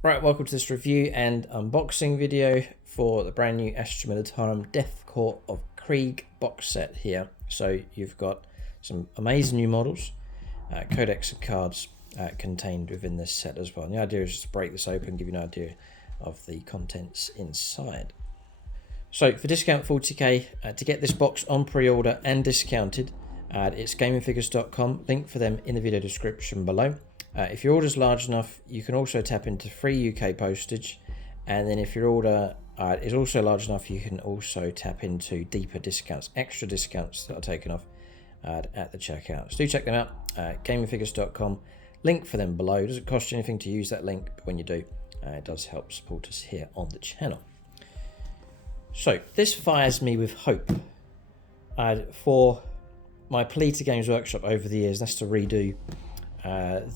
Right, welcome to this review and unboxing video for the brand new Astra Militarum Korps of Krieg box set here. So you've got some amazing new models, Codex and cards contained within this set as well. And the idea is just to break this open, give you an idea of the contents inside. So for discount 40k, to get this box on pre-order and discounted, it's gamingfigures.com, link for them in the video description below. If your order is large enough, you can also tap into free UK postage, and then if your order is also large enough, you can also tap into deeper discounts, extra discounts that are taken off at the checkout. So do check them out, gamingfigures.com, link for them below. It doesn't cost you anything to use that link, but when you do, it does help support us here on the channel. So this fires me with hope for my plea to Games Workshop over the years. That's to redo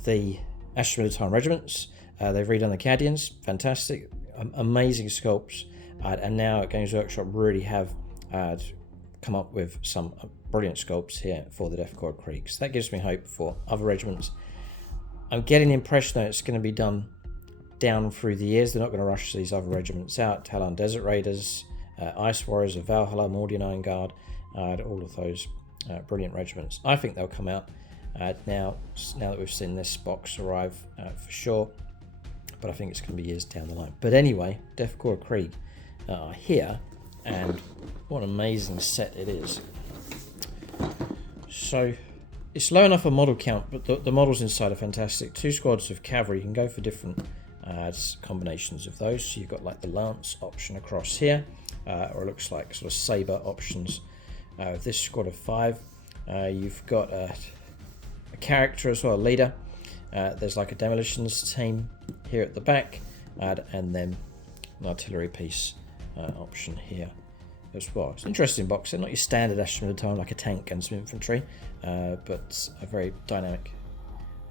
the Astra Militarum regiments. They've redone the Cadians, fantastic, amazing sculpts, and now at Games Workshop really have come up with some brilliant sculpts here for the Korps of Krieg. So that gives me hope for other regiments. I'm getting the impression that it's going to be done down through the years. They're not going to rush these other regiments out. Talon Desert Raiders, Ice Warriors of Valhalla, Mordian Iron Guard, all of those brilliant regiments. I think they'll come out now that we've seen this box arrive for sure, but I think it's going to be years down the line. But anyway, Korps of Krieg are here, and what an amazing set it is. So it's low enough a model count, but the models inside are fantastic. 2 squads of cavalry. You can go for different combinations of those. So you've got like the lance option across here, or it looks like sort of saber options. This squad of 5, you've got a character as well, a leader. There's like a demolitions team here at the back, and then an artillery piece option here as well. It's an interesting box set, not your standard Astra Militarum like a tank and some infantry, but a very dynamic,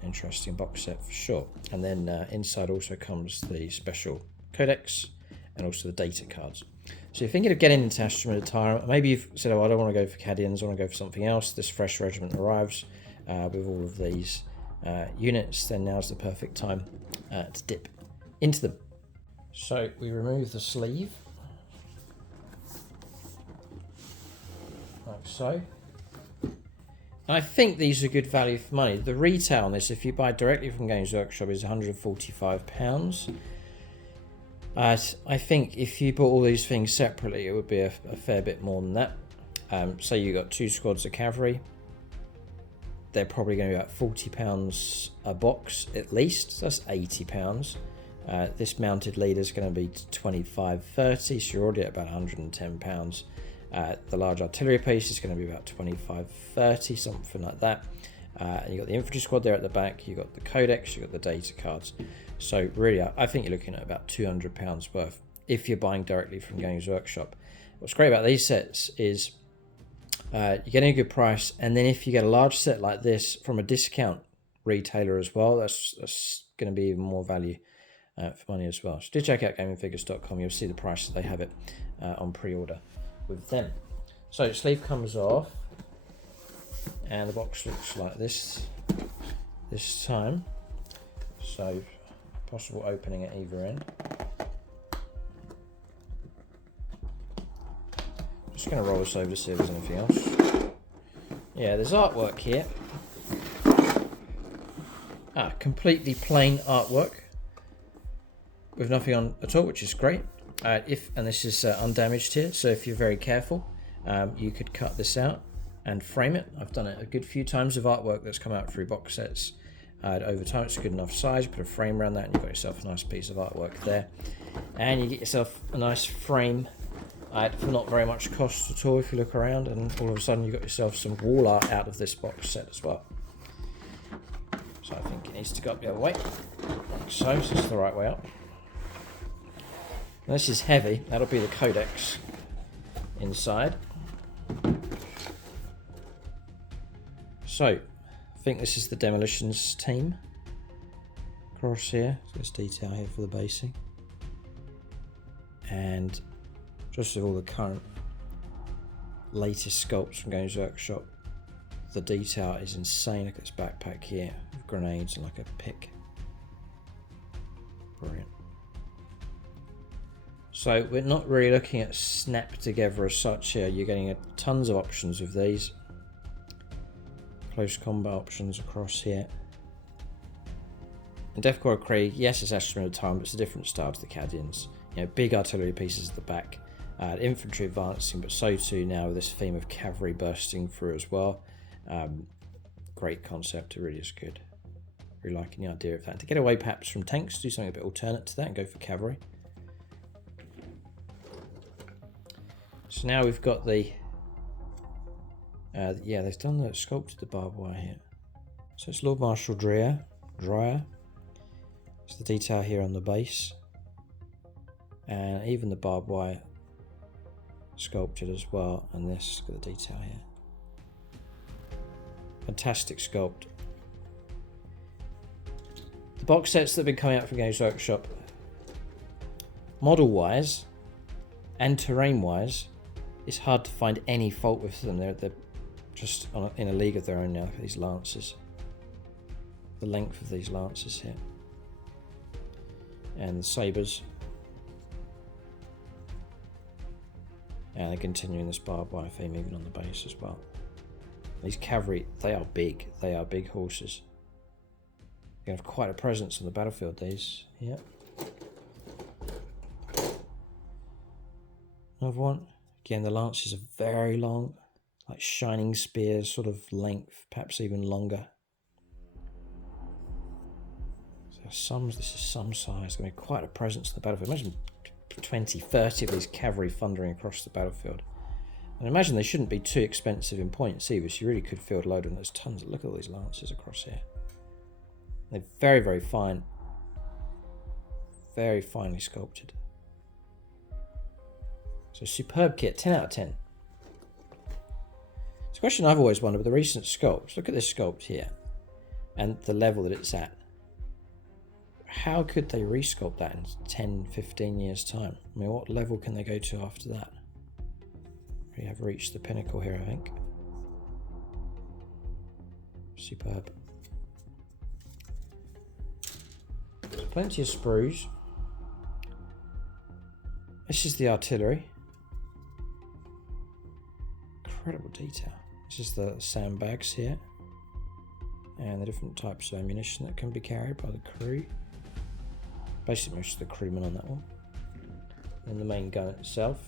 interesting box set for sure. And then inside also comes the special Codex and also the data cards. So you're thinking of getting into Astra Militarum, maybe you've said, oh, I don't want to go for Cadians, I want to go for something else. This fresh regiment arrives with all of these units, then now's the perfect time to dip into them. So we remove the sleeve, like so. And I think these are good value for money. The retail on this, if you buy directly from Games Workshop, is £145. I think if you bought all these things separately, it would be a fair bit more than that. So you got 2 squads of cavalry. They're probably going to be about £40 a box at least. So that's £80. This mounted leader is going to be £25.30, so you're already at about £110. The large artillery piece is going to be about £25.30, something like that. And you've got the infantry squad there at the back, you've got the Codex, you've got the data cards. So really, I think you're looking at about £200 worth if you're buying directly from Games Workshop. What's great about these sets is you're getting a good price, and then if you get a large set like this from a discount retailer as well, that's going to be even more value for money as well. So do check out gamingfigures.com. You'll see the price that they have it on pre-order with them. So sleeve comes off, and the box looks like this time. So possible opening at either end. Just going to roll this over to see if there's anything else. Yeah, there's artwork here. Completely plain artwork with nothing on at all, which is great. And this is undamaged here, so if you're very careful, you could cut this out and frame it. I've done it a good few times with artwork that's come out through box sets. Over time, it's a good enough size. Put a frame around that, and you've got yourself a nice piece of artwork there. And you get yourself a nice frame for not very much cost at all if you look around, and all of a sudden you've got yourself some wall art out of this box set as well. So I think it needs to go up the other way, like so. This is the right way up. And this is heavy. That'll be the Codex inside. So I think this is the demolitions team across here. So there's detail here for the basing, and just with all the current latest sculpts from Games Workshop, the detail is insane. Look at this backpack here with grenades and like a pick. Brilliant. So we're not really looking at snap together as such here. You're getting tons of options with these. Close combat options across here. In Death Korps of Krieg, yes, it's Astra Militarum, but it's a different style to the Cadians. You know, big artillery pieces at the back, infantry advancing, but so too now with this theme of cavalry bursting through as well. Great concept, it really is good. Really liking the idea of that. To get away perhaps from tanks, do something a bit alternate to that and go for cavalry. So now we've got the, yeah, they've done the sculpted the barbed wire here. So it's Lord Marshal Dreyer. It's the detail here on the base. And even the barbed wire sculpted as well. And this, look at the detail here. Fantastic sculpt. The box sets that have been coming out from Games Workshop, model-wise and terrain-wise, it's hard to find any fault with them. They're just in a league of their own now. Look at these lances. The length of these lances here. And the sabres. And they're continuing this barbed wire theme even on the base as well. These cavalry, they are big. They are big horses. They have quite a presence on the battlefield, these. Yep. Another one. Again, the lances are very long, like shining spears, sort of length, perhaps even longer. So this is some size. Going to be quite a presence on the battlefield. Imagine 20, 30 of these cavalry thundering across the battlefield. And imagine they shouldn't be too expensive in points either, so you really could field load them. There's tons of, look at all these lances across here. They're very, very fine. Very finely sculpted. So superb kit, 10 out of 10. It's a question I've always wondered with the recent sculpts. Look at this sculpt here and the level that it's at. How could they resculpt that in 10, 15 years time? I mean, what level can they go to after that? We have reached the pinnacle here, I think. Superb. Plenty of sprues. This is the artillery. Incredible detail. This is the sandbags here. And the different types of ammunition that can be carried by the crew. Basically most of the crewmen on that one. And the main gun itself.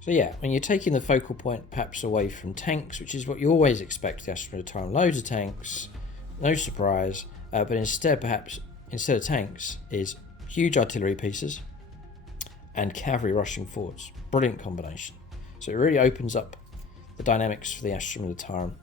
So yeah, when you're taking the focal point perhaps away from tanks, which is what you always expect the Astra Militarum, loads of tanks, no surprise, but instead of tanks is huge artillery pieces and cavalry rushing forwards. Brilliant combination. So it really opens up the dynamics for the Astra Militarum.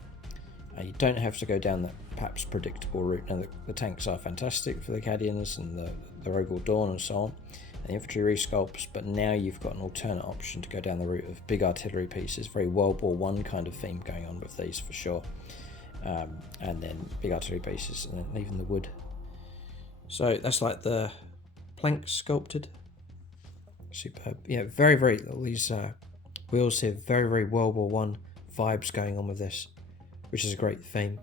You don't have to go down that perhaps predictable route. Now the tanks are fantastic for the Cadians and the Rogal Dawn and so on, and the infantry resculpts, but now you've got an alternate option to go down the route of big artillery pieces, very World War I kind of theme going on with these for sure. And then big artillery pieces and then even the wood. So that's like the planks sculpted. Superb. Yeah, very, very, all these wheels here, very, very World War I vibes going on with this, which is a great theme.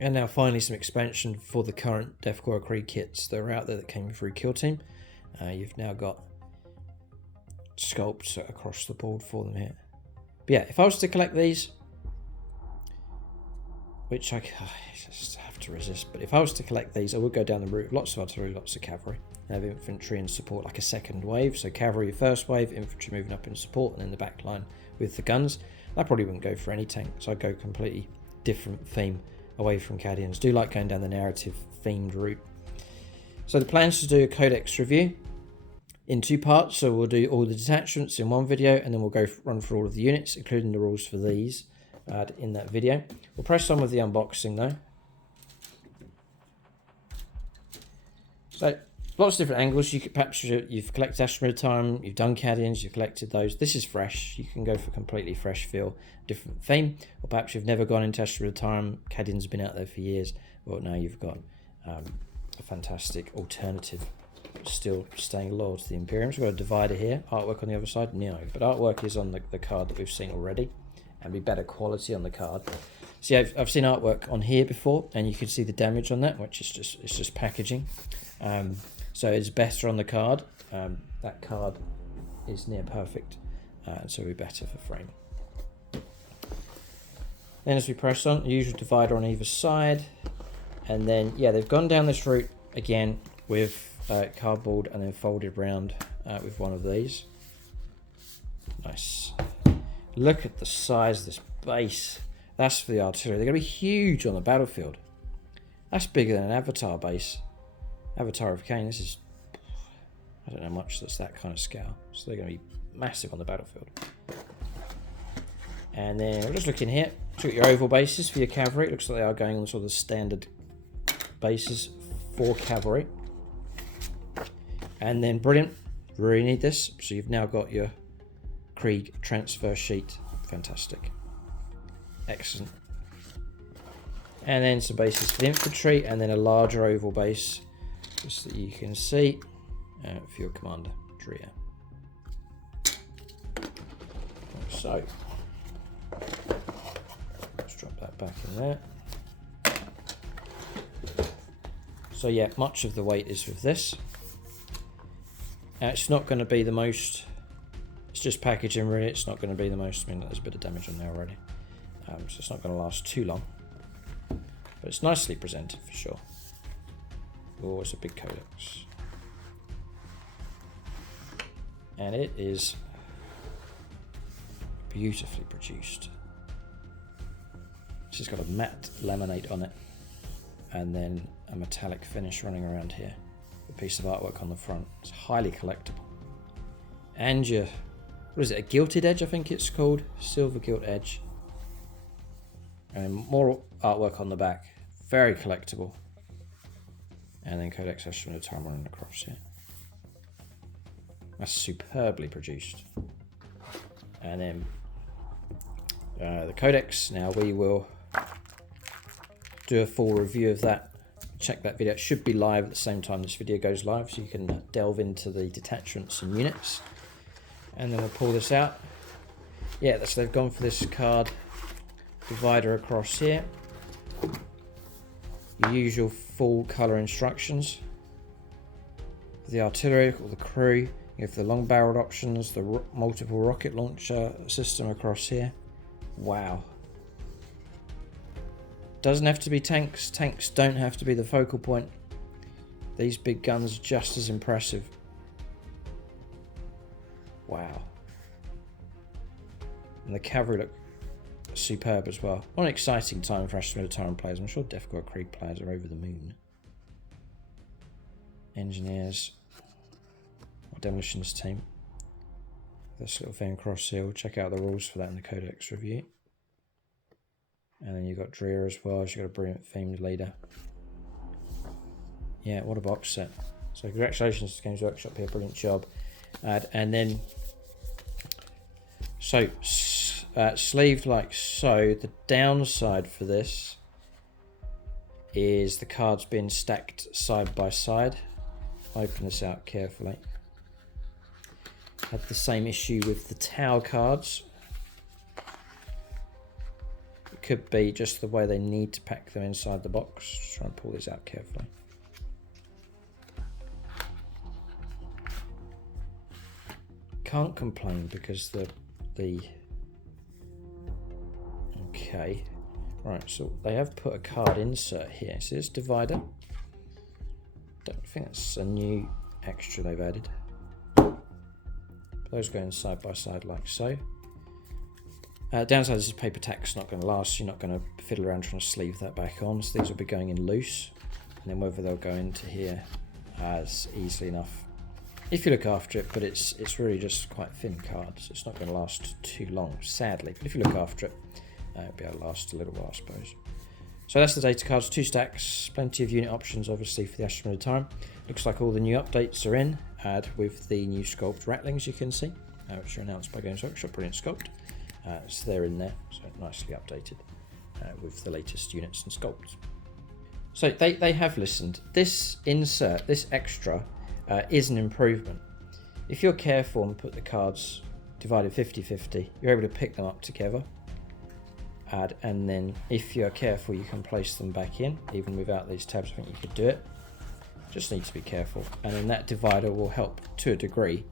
And now finally some expansion for the current Death Korps of Krieg kits that are out there that came through Kill Team. You've now got sculpts across the board for them here. But yeah, if I was to collect these, which I just have to resist, but if I was to collect these, I would go down the route of lots of artillery, lots of cavalry, and have infantry in support like a second wave. So cavalry first wave, infantry moving up in support, and then the back line with the guns. I probably wouldn't go for any tank, so I'd go completely different theme away from Cadians. Do like going down the narrative themed route. So the plan is to do a Codex review in two parts. So we'll do all the detachments in one video, and then we'll run through all of the units, including the rules for these in that video. We'll press on with the unboxing though. So lots of different angles. You could perhaps you've collected Astra Militarum, you've done Cadians, you've collected those. This is fresh. You can go for completely fresh feel, different theme, or perhaps you've never gone into Astra Militarum. Cadian's been out there for years. Well, now you've got a fantastic alternative, still staying loyal to the Imperium. So we've got a divider here. Artwork on the other side, no, but artwork is on the card that we've seen already, and be better quality on the card. See, I've seen artwork on here before, and you can see the damage on that, which is just packaging. So it's better on the card. That card is near perfect, so it'll be better for framing. Then as we press on, the usual divider on either side, and then yeah, they've gone down this route again with cardboard and then folded round with one of these. Nice. Look at the size of this base. That's for the artillery. They're going to be huge on the battlefield. That's bigger than an Avatar base. Avatar of Khaine. This is, I don't know much that's that kind of scale. So they're going to be massive on the battlefield. And then we're just looking here. So you've got your oval bases for your cavalry. It looks like they are going on sort of the standard bases for cavalry. And then brilliant. Really need this. So you've now got your Krieg transfer sheet. Fantastic. Excellent. And then some bases for the infantry, and then a larger oval base, just that you can see, for your commander, Drea. So, let's drop that back in there. So yeah, much of the weight is with this. It's not going to be the most, it's just packaging really, it's not going to be the most, I mean there's a bit of damage on there already. So it's not going to last too long. But it's nicely presented for sure. Oh, it's a big Codex. And it is beautifully produced. This has got a matte laminate on it. And then a metallic finish running around here. A piece of artwork on the front. It's highly collectible. And your, what is it, a gilded edge I think it's called? Silver gilt edge. And more artwork on the back. Very collectible. And then Codex Astra Militarum running across here. That's superbly produced. And then the Codex. Now we will do a full review of that. Check that video. It should be live at the same time this video goes live, so you can delve into the detachments and units. And then we'll pull this out. Yeah, so they've gone for this card divider across here. Your usual full colour instructions. The artillery or the crew. You have the long barreled options, the multiple rocket launcher system across here. Wow. Doesn't have to be tanks. Tanks don't have to be the focal point. These big guns are just as impressive. Wow. And the cavalry look superb as well. What an exciting time for Astra Militarum players. I'm sure Death Korps Krieg players are over the moon. Engineers. Demolitions team. This little thing across here. We'll check out the rules for that in the Codex review. And then you've got Drea as well. She's got a brilliant themed leader. Yeah, what a box set. So congratulations to Games Workshop here. Brilliant job. And then, so sleeved like so. The downside for this is the cards being stacked side by side. Open this out carefully. Had the same issue with the Tau cards. It could be just the way they need to pack them inside the box. Just try and pull this out carefully. Can't complain because the okay, right. So they have put a card insert here. So this divider. Don't think that's a new extra they've added. Those going side by side like so. Downside, this is paper tack's not going to last. You're not going to fiddle around trying to sleeve that back on. So these will be going in loose. And then whether they'll go into here as easily enough. If you look after it, but it's really just quite thin cards. So it's not going to last too long, sadly. But if you look after it, it'll be able to last a little while, I suppose. So that's the data cards, 2 stacks, plenty of unit options obviously for the Astra Militarum. Looks like all the new updates are in, with the new sculpt rattlings you can see, which are announced by Games Workshop, brilliant sculpt. So they're in there, so nicely updated with the latest units and sculpts. So they have listened. This insert, this extra, is an improvement. If you're careful and put the cards divided 50-50, you're able to pick them up together. And then if you're careful, you can place them back in. Even without these tabs, I think you could do it. Just need to be careful. And then that divider will help to a degree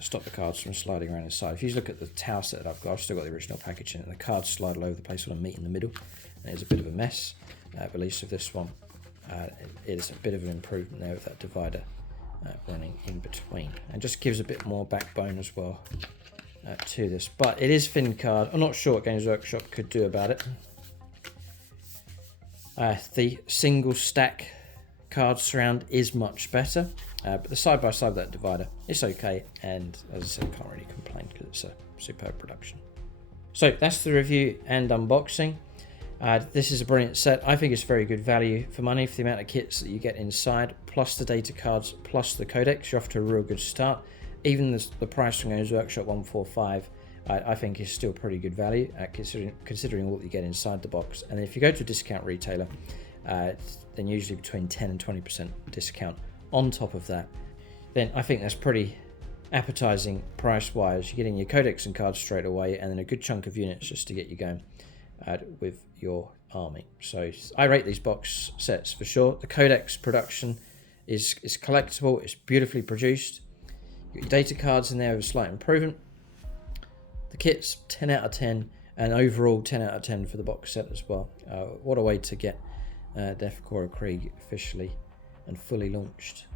stop the cards from sliding around inside. If you look at the tower set that I've got, I've still got the original package in it, and the cards slide all over the place when I meet in the middle, and it's a bit of a mess. At least with this one, it is a bit of an improvement there with that divider running in between, and just gives a bit more backbone as well to this. But it is thin card. I'm not sure what Games Workshop could do about it. The single stack card surround is much better, but the side by side of that divider, it's okay, and as I said, I can't really complain because it's a superb production. So that's the review and unboxing. This is a brilliant set. I think it's very good value for money for the amount of kits that you get inside, plus the data cards, plus the Codex. You're off to a real good start. Even the price from Games Workshop 145, I think is still pretty good value, considering what you get inside the box. And if you go to a discount retailer, then usually between 10 and 20% discount on top of that, then I think that's pretty appetizing price-wise. You're getting your Codex and cards straight away, and then a good chunk of units just to get you going with your army. So I rate these box sets for sure. The Codex production is collectible. It's beautifully produced. You get your data cards in there with a slight improvement. The kit's 10 out of 10, and overall 10 out of 10 for the box set as well. What a way to get Korps of Krieg officially and fully launched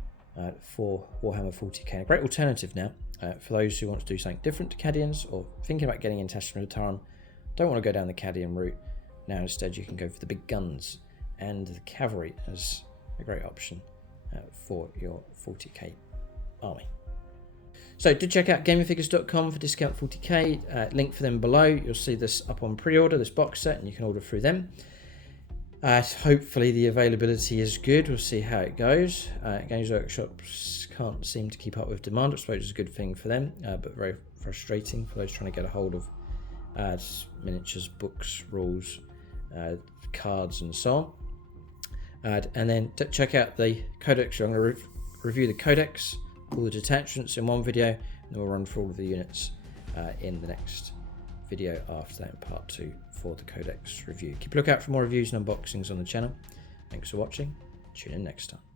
for Warhammer 40k. A great alternative now for those who want to do something different to Cadians, or thinking about getting into Astra Militarum, don't want to go down the Cadian route. Now instead you can go for the big guns, and the cavalry as a great option for your 40k army. So do check out gamingfigures.com for discount 40k. Link for them below. You'll see this up on pre-order, this box set, and you can order through them. Hopefully the availability is good. We'll see how it goes. Games Workshops can't seem to keep up with demand. I suppose it's a good thing for them, but very frustrating for those trying to get a hold of miniatures, books, rules, cards, and so on. And then check out the Codex. I'm going to review the Codex, all the detachments in one video, and then we'll run through all of the units in the next video after that, in part 2 for the Codex review. Keep a lookout for more reviews and unboxings on the channel. Thanks for watching. Tune in next time.